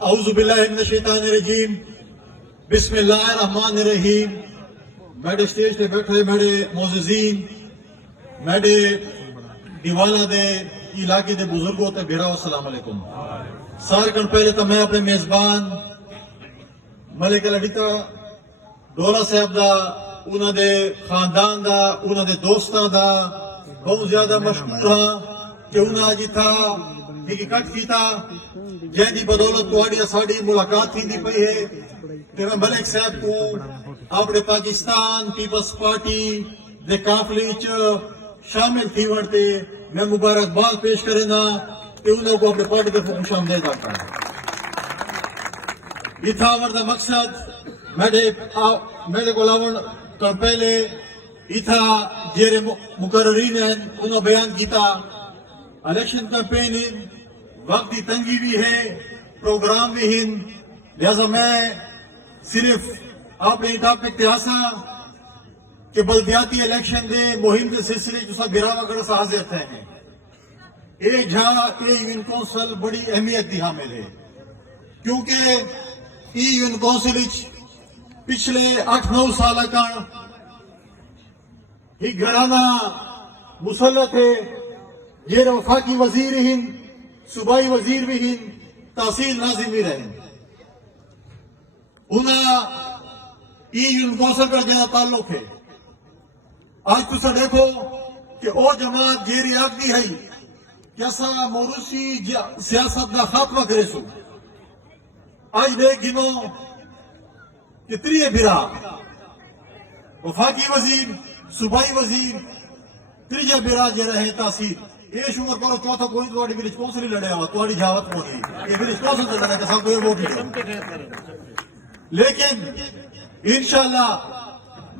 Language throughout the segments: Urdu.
اعوذ باللہ من الشیطان الرجیم بسم اللہ الرحمن الرحیم. میرے اسٹیج پہ بیٹھے میرے معززین، میرے دیوالا دے علاقے دے بزرگوں تے بھیڑا السلام علیکم. سارے کن پہلے تو میں اپنے میزبان ملک لڑیتا ڈولا صاحب دا، انہوں دے خاندان دا، انہوں دے دوستاں دا بہت زیادہ مشکور ہاں کہ انہوں نے تھا کٹ کیتا جن کی بدولت تھوڑی ساری ملاقات تھی پئی ہے. میں ملک صاحب کو اپنے پاکستان پیپلز پارٹی دے قافلے شامل تھی ورتے میں مبارکباد پیش کرنا کہ انہوں کو اپنے پارٹی پہ خوش آمدید آتا ہے. یہ تھا ورنہ مقصد میرے کو لاون کر پہلے یہ تھا جیرے مقررین ہیں انہوں بیان کیتا الیکشن کمپین وقت کی تنگی بھی ہے، پروگرام بھی ہیں، لہذا میں صرف اپنے ٹاپک تے آسا کہ بلدیاتی الیکشن دے مہم دے سلسلے جو سب گراہ وغیرہ سے حاضر تھے ہیں. ایک جہاں یونین کونسل بڑی اہمیت دی حامل ہے کیونکہ یونین کونسل پچھلے 8-9 سال کا ہی گھرانہ مسلط ہے. یہ وفاقی وزیر ہند، صوبائی وزیر بھی ہند، تحصیل ناظم بھی رہے. انہاں یونین کونسل کا جہاں تعلق ہے. آج تسا دیکھو کہ او جماعت جیری آگی ہے کہ اسا موروثی سیاست دا خاتمہ کرے سو. آج دیکھ گنو کہ تریے بھرا وفاقی وزیر، صوبائی وزیر، تریجا بھرا جے رہے تحصیل. یہ شمار کرو چوتھا کوئی توڑی ویلیج کونسل ہی لڑے ہوا توڑی جاوت موٹی یہ ویلیج کونسل سے لڑے کہ سب کو یہ ووٹ لے. لیکن انشاءاللہ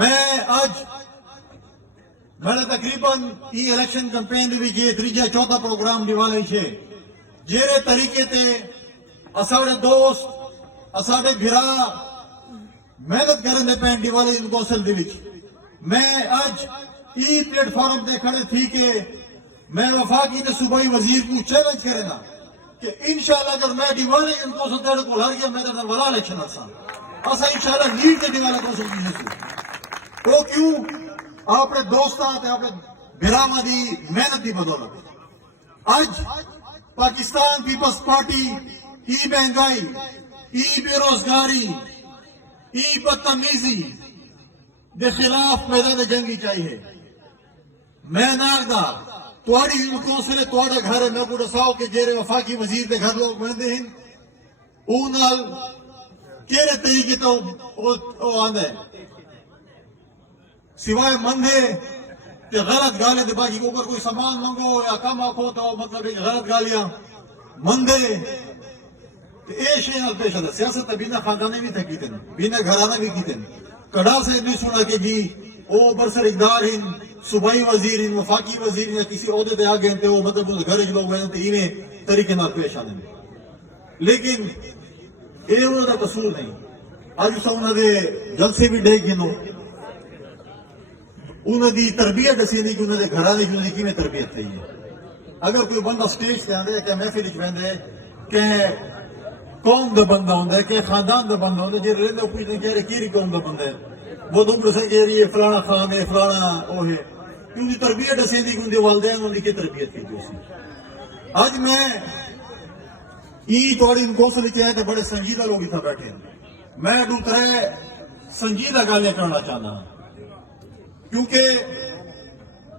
میں آج میرا تقریباً یہ الیکشن کمپین بھی یہ تریجا چوتھا پروگرام دیوالے چھے جیرے طریقے تے اساڑے دوست اساڑے بھرا محنت کرنے پہن دیوالے ان کونسل دی وچ. میں آج ای پلیٹ فارم دے کھڑے تھی کہ میں وفاقی تے صوبائی وزیر کو چیلنج کرنا کہ انشاءاللہ جب میں دیوانے ان کونسل تیڑے کو لڑ گیا میں تے ولا الیکشن ارسا اسا انشاءاللہ نیٹ کے دیوانے کونسل کی جسو. وہ کیوں اپنے دوستاں تے اپنے بھراواں دی محنت دی بدولت. آج پاکستان پیپلز پارٹی ای مہنگائی، ای بے روزگاری، ای بدتمیزی دے خلاف میدان جنگی چاہیے. میں ناگدہ توڑی کونسل توڑا گھر میں کو دساؤ کہ جیرے وفاقی وزیر دے گھر لوگ مہندے ہیں اونال کیرے طریقے تو آندے سوائے مندے کہ غلط گالے دے باقی اوپر کوئی سامان منگو یا کم آکھو تو مطلب ایک غلط گالیاں مندے اے شیئر پیش ہے. سیاست بینا خاندانے بھی تھے کیتے ہیں، بینا گھرانے بھی کیتے ہیں. کڑا سے بھی سنا کہ جی او برسر اقدار ہیں، صوبائی وزیر ہیں، وفاقی وزیر ہیں یا کسی عہدے تے آگے ہیں وہ مطلب گھر لوگ ہیں تو انہیں طریقے نال پیش آنے میں. لیکن یہ انہوں کا قصور نہیں. آج اسا انہوں نے جلسے بھی ڈے گنو انہوں دی تربیت ایسی نہیں کہ انہوں نے گھرانے کی انہوں نے تربیت تھی ہے. اگر کوئی بندہ سٹیج سے آندے کہ محفل وچ ویندے کہ قوم دا بندہ ہوندہ ہے کہ خاندان دا بندہ ہوندہ ہے جی رہندے پوچھتے ہیں کہ کیری قوم دا بندہ ہے وہ دوبر سے کہہ رہی ہے فلانا خان ہے فلانا وہ ہے کیوں دی تربیت ایسی دی کہ ان دی والدین انہوں نے کی تربیت کی دوسری. آج میں ای توڑی ان کونسل کیا کہ بڑے سنجیدہ لوگ تھا بیٹھے ہیں. میں دوسرے سنجیدہ گالیں کرنا چاہنا ہوں کیونکہ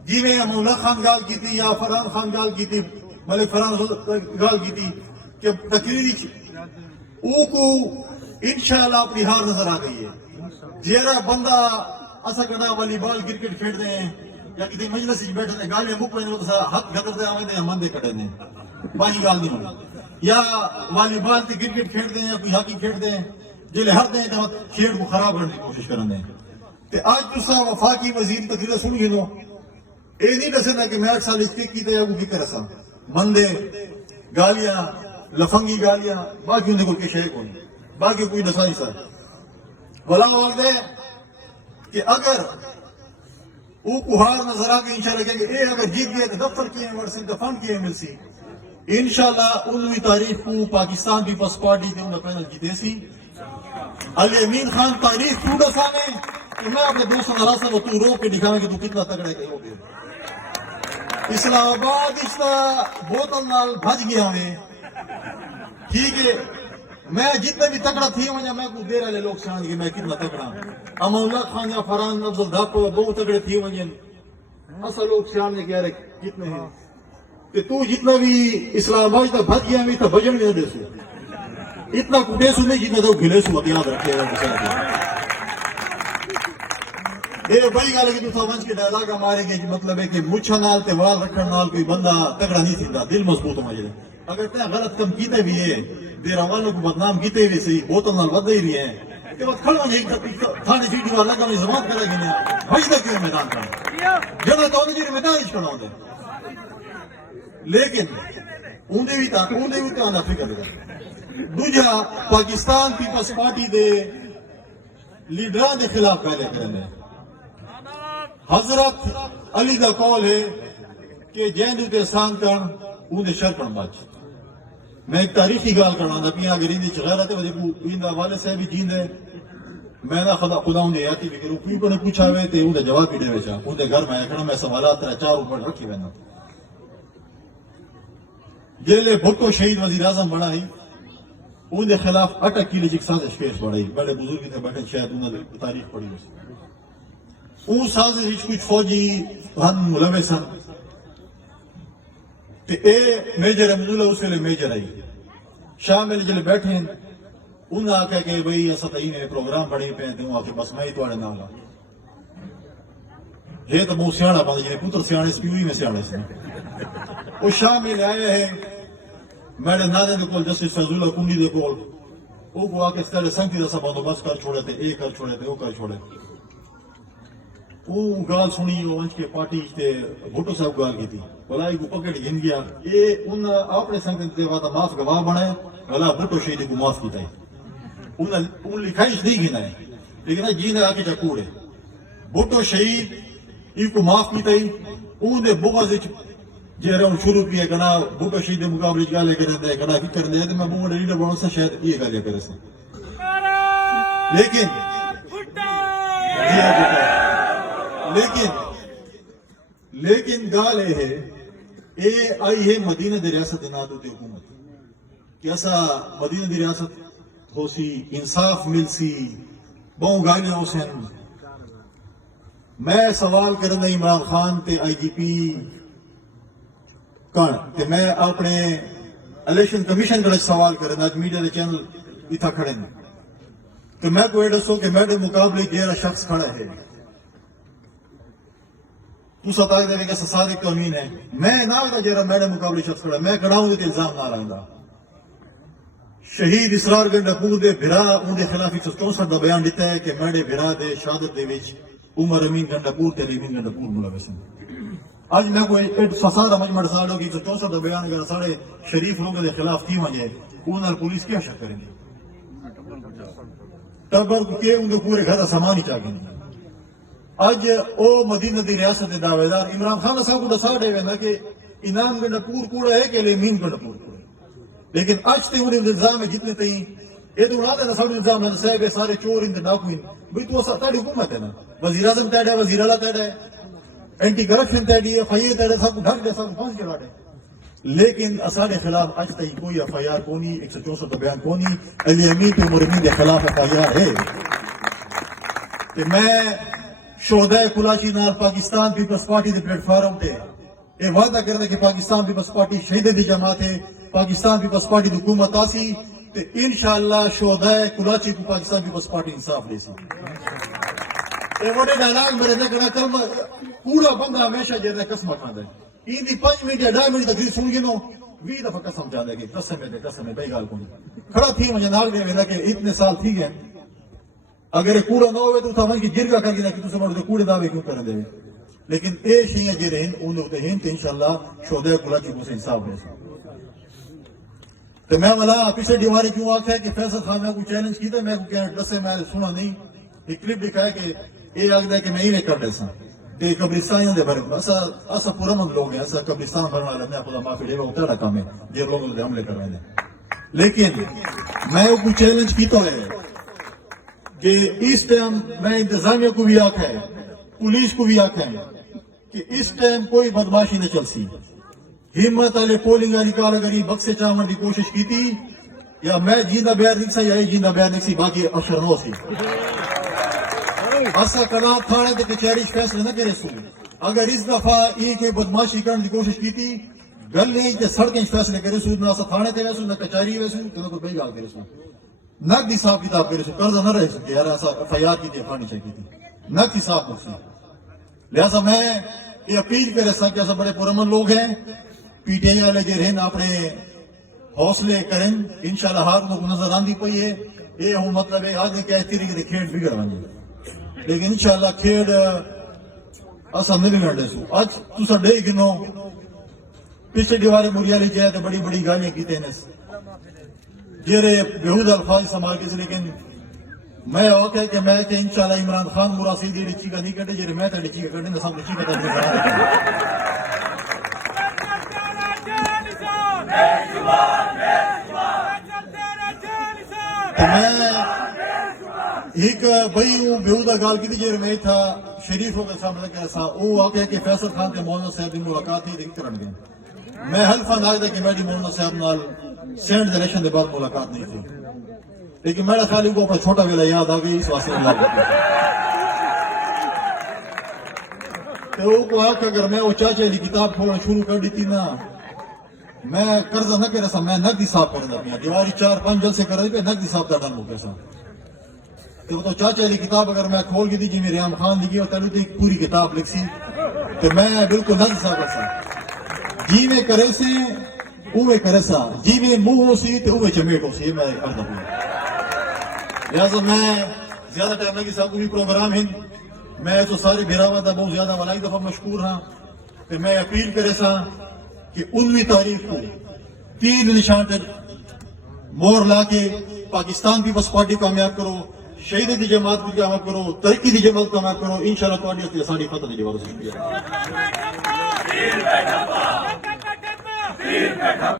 جی میں مولا خان گال کی تھی یا فرحان خان گال کی تھی ملک فرحان گال کی تھی کہ تقریری او کو انشاءاللہ اپنی ہار نظر آ گئی ہے. جیرا بندہ اسا کڑا والی بال کرکٹ کھیڑ دے ہیں یا کسی مجلس ہی بیٹھے ہیں گالیاں مک پہنے تو ہاتھ گھر دے آویں دے مندے کٹے دیں باقی گال نہیں ہوئی یا والی بال تے کرکٹ کھیڑ دیں یا کوئی ہاکی کھیڑ دیں جلے ہر دیں تو کھیڑ کو خراب کرنے کی کوشش کریں دیں. تے آج تسا وفاقی وزیر تقریر سن گنو اے نہیں دسنا کہ میں 8 سال اسٹیک کیتے یا وہ فکر اسا مندے گالیاں لفنگی گالیاں باقی اندے کو کشے کوئی باقی کوئی دسا نہیں سر بلا والدے کہ اگر وہ کوہار نظر آ کے انشاءاللہ کہ اے اگر جیت گئے تو دفتر کیے مل سی تو فنڈ کیے مل سی انشاءاللہ 19 تاریخ کو پاکستان پیپلز پارٹی کے انہوں نے پینل جیتے سی علی امین خان تاریخ ٹوڈا سانے تو میں اپنے دوستوں نے راسا وہ تو رو کے دکھاویں کہ تو کتنا تگڑے کہ ہو گئے اسلام آباد اس کا بوتل نال بھج گیا ہمیں ٹھیک ہے میں جتنا بھی تکڑا تھی وجہ میں کو دیر والے لوگ سان کہ میں کتنا تکڑا اما اللہ خان یا فرحان افضل دھپ بہت تگڑے تھی وجہ اصل لوگ سان نے کہہ رہے کتنے ہیں کہ تو جتنا بھی اسلام آباد تک بھج گیا بھی تھا بجن میں دے سو اتنا کٹے سو نہیں جتنا تو گھلے سو یاد رکھے گا یہ بڑی گل ہے کہ تو منچ کے ڈائلاگ مارے گے مطلب ہے کہ مچھا نال تے وال رکھن نال کوئی بندہ تگڑا نہیں تھیندا دل مضبوط ہو مجھے اگر تے غلط کم کیتے بھی ہے دیر والوں کو بدنام کیتے بھی صحیح بوتل نال ودے بھی ہیں کہ وقت کھڑا نہیں تھانے سیٹی والا کا زمان کرے گی نہیں بھجدا کیوں میدان کا جنا تو نہیں جی میدان وچ کھڑا ہوندا لیکن اونده بھی تو آنا فکر ہے دوجا پاکستان پیپلز پارٹی دے لیڈران دے خلاف پہلے کرنے حضرت علی دا قول ہے کہ جیندو تے احسان کرن اونده شر پڑن باچ میں ایک تاریخی گال کرنا دا پیاں اگر اندی چغیرات ہے وجہ کو اندہ والے صاحبی جیند ہے میں نا خدا اندے یاتی بھی کروں کوئی کو نے پوچھا ہوئے تے اونده جواب بھی دے ویچا اونده گھر میں کھڑا میں سوالات ترہ چار اوپر رکھی بہنا جیلے بھٹو شہید وزیر اعظم بنا ہی ان کے خلاف 8 کیلے جک سازش پیش بڑھائی بڑے بزرگی تھے بیٹھے شاید انہوں نے تاریخ پڑھی اس سازش کچھ فوجی ہن ملوث سن تے اے میجر احمداللہ اس ویلے میجر آئی شاہ میلے جلے بیٹھے ہیں انہوں نے آکھا کہ بھئی ایسا تائی میں پروگرام پڑھی پہ ہیں آکھے بس میں ہی توڑے نہ ہوں یہ تو بہت سیاڑا بند جنہیں پتر سیاڑے اس پیوئی میں سیاڑے اس نے وہ شاہ میلے آئے ہیں میڈم نادے دے کول جسٹس فیض اللہ کنڈی دے کول وہ کو آکے سارے سنگتی دسا بندوبست کر چھوڑے تھے اے کر چھوڑے تھے وہ کر چھوڑے وہ گال سنی وہ ونچ کے پارٹی تے بھٹو صاحب گال کی تھی بلائی کو پکڑ گھن گیا یہ ان اپنے سنگتی دے واتا معاف گواہ بنائے بلا بھٹو شہید کو معاف کیتا ہے ان لکھائش نہیں گھنا ہے لیکن جی نے آکے جا کوڑے بھٹو شہید ان کو معاف کیتا ہے ان نے بغض جہرے ہوں شروع کیے کنا بھٹو شہید مقابلے گالے کریں دے کنا کی کریں دے میں بہت لیڈر بڑھوں سے شاید یہ گالے کریں سے لیکن گال ہے اے آئی ہے مدینہ دی ریاست نادو تے حکومت کہ ایسا مدینہ دی ریاست ہو سی انصاف مل سی بہوں گالیاں ہو سن میں سوال کرنا عمران خان تے آئی جی پی کان کہ میں اپنے الیکشن کمیشن کا سوال کرنا آج میڈیا دے چینل اتھا کھڑے ہیں کہ میں کوئی دسو کہ میرے مقابلے جیرا شخص کھڑا ہے تو ستاک دے کہ صادق تو امین ہے میں نال دا جیرا میرے مقابلے شخص کھڑا میں کڑاؤں دے الزام نہ رہندا شہید اسرار گنڈا پور دے بھرا ان دے خلاف 164 دا بیان دیتا ہے کہ میرے بھرا دے شہادت دے وچ عمر امین گنڈا پور تے امین گنڈا پور ملوث ہیں آج میں کوئی فساد مجمع سالوں کی 164 دا بیان اگر سارے شریف لوگوں دے خلاف تھی وجہ انہاں پولیس کیا شک کریں گے ٹبر کے ان پورے گھر سامان ہی چاہیے اج او مدینہ دی ریاست دے دعوے دار عمران خان صاحب کو دسا دے ویندا کہ انعام گنڈا پور کوڑا ہے کہ امین گنڈا پور کوڑا لیکن اج تے انہاں دے الزام جتنے تئیں یہ تو نہ تے سارے الزام ہیں صاحب سارے چور ان ڈاکو ہیں بھئی تو ساری حکومت ہے نا وزیر اعظم تیڈا وزیر اعلیٰ تیڈا ہے اینٹی کرپشن تیڈی ہے فائر تیڈا سب کو ڈھک دے سب پھنس کے لاٹے لیکن اساڑے خلاف اج تک کوئی ایف آئی آر کونی 164 کا بیان کونی علی امین تے عمر امین کے خلاف ایف آئی آر ہے کہ میں شہدائے کلاچی نال پاکستان پیپلز پارٹی دے پلیٹ فارم تے یہ وعدہ کرنا کہ پاکستان پیپلز پارٹی شہیدے دی جماعت ہے پاکستان پیپلز پارٹی دی حکومت آسی تے انشاءاللہ شہدائے کلاچی کو پاکستان پیپلز پارٹی انصاف دے سی یہ وڈے ڈائلاگ میرے دیکھنا کلمہ پورا بندہ ہمیشہ جیسے قسم کھاندا ہے این دی 5 منٹ یا 10 منٹ تقریر سن گئے نو 20 دفعہ قسم جاندے کہ قسم ہے بھائی گال کو کھڑا تھی مجھے نال دے ویلا کہ اتنے سال تھی گئے اگر یہ کوڑا نہ ہوئے تو تھا کہ جرگا کر کے کہ تسے مڑ کوڑے دعوے کیوں کرن دے لیکن اے شیاں جے رہن ان تے ہیں انشاءاللہ شہداء کلاچی کو سے انصاف دے تو میں والا پچھلے دیواری کیوں آکھا ہے کہ فیصل خان نے کو چیلنج کیتا میں کو کہ دسے میں سنا نہیں ایک کلپ دکھایا کہ اے آگدا ہے کہ میں ہی کر دے سا کہ قبرستان دے بھرے ایسا پورا من لوگ ہیں ایسا قبرستان بھرنا لگنے خدا معافی دے گا ہوتا ہے کام ہے یہ لوگ حملے کر رہے ہیں. لیکن میں وہ چیلنج کیتا ہے کہ اس ٹائم میں انتظامیہ کو بھی آکھا ہے پولیس کو بھی آکھا ہے کہ اس ٹائم کوئی بدماشی نہ چل سی. ہمت والے پولنگ والی کال اگر یہ بکسے چاون کی کوشش کی تھی یا میں جیندہ بیار نہیں سی یا یہ جیندہ بیار نہیں سی باقی افسر نو سی ایسا کناب تھانے تے کچہری فیصلے نہ کرے سو. اگر اس دفعہ یہ کہ بدماشی کرنے کی کوشش کی تھی گل نہیں کہ سڑکیں فیصلے کرے سو نہ اسا تھانے تے ویسو نہ کچہری ویسو نہ کوئی بئی گال کرے سو نقد حساب کتاب کرے سو قرضہ نہ رہے سو کہ یار ایسا ایف آئی آر کی تھی پھاڑنی چاہیے تھی نقد حساب کر سی. لہذا میں یہ اپیل کرے سا کہ ایسا بڑے پرامن لوگ ہیں پی ٹی آئی والے جو رہن اپنے حوصلے کریں انشاءاللہ ہار کو نظر آندی پئی ہے یہ ہوں مطلب ہے آگے کیا تیری کہ کھیڑ بگڑ ونجے لیکن انشاءاللہ کھیڑ ایسا نہیں بگڑ سو. آج تسا ڈے گنو پچھلے دیوارے مریالی جائے تو بڑی بڑی گالیاں کیتے ہیں جیرے بہود الفاظ سنبھال کے لیکن میں واقع کہ میں کہ انشاءاللہ عمران خان مراسل دی ڈچی کا نہیں کٹے جیرے میں تا ڈچی کا کٹے نہ سب ڈچی کا میں ایک بھائی بہودہ گال کی تھی جیرے میں تھا شریفوں کے سامنے کیسا وہ واقع کہ فیصل خان کے مولانا صاحب دی ملاقات ہی دیکھ کرن گئے. میں حلفہ نہ دا کہ میری مولانا صاحب نال سینڈ الیکشن دے بعد ملاقات نہیں تھی لیکن میرا خیال کو اپنا چھوٹا ویلا یاد آ گئی اس واسطے اللہ تو وہ کو آکھ اگر میں وہ چاچے کی کتاب کھولنا شروع کر دیتی نا میں قرضہ نہ کرے سا میں نقد حساب کرنا پیا دیواری 4-5 جلسے کر رہے پہ نقد حساب دا ڈن ہو گیا سا. تو چاچے کی کتاب اگر میں کھول کی تھی جی میرے ریام خان لکھی اور تلو تھی پوری کتاب لکھ سی تو میں بالکل نقد حساب کر سا جی میں کرے سے اوے کرے سا جی میں منہ ہو سی تو اوے چمیٹ ہو سی میں کرتا ہوں. لہٰذا میں زیادہ ٹائم لگی صاحب بھی پروگرام ہیں میں تو سارے بھیراوا دا بہت زیادہ والا دفعہ مشکور ہاں کہ میں اپیل کرے سا کہ 19 تاریخ کو 3 نشان پر مور لا کے پاکستان پیپلز پارٹی کامیاب کرو شہید دی جماعت کو کامیاب کرو ترقی دی جماعت کامیاب کرو انشاءاللہ تواڈی ساری فتح دی جواب سے شکریہ.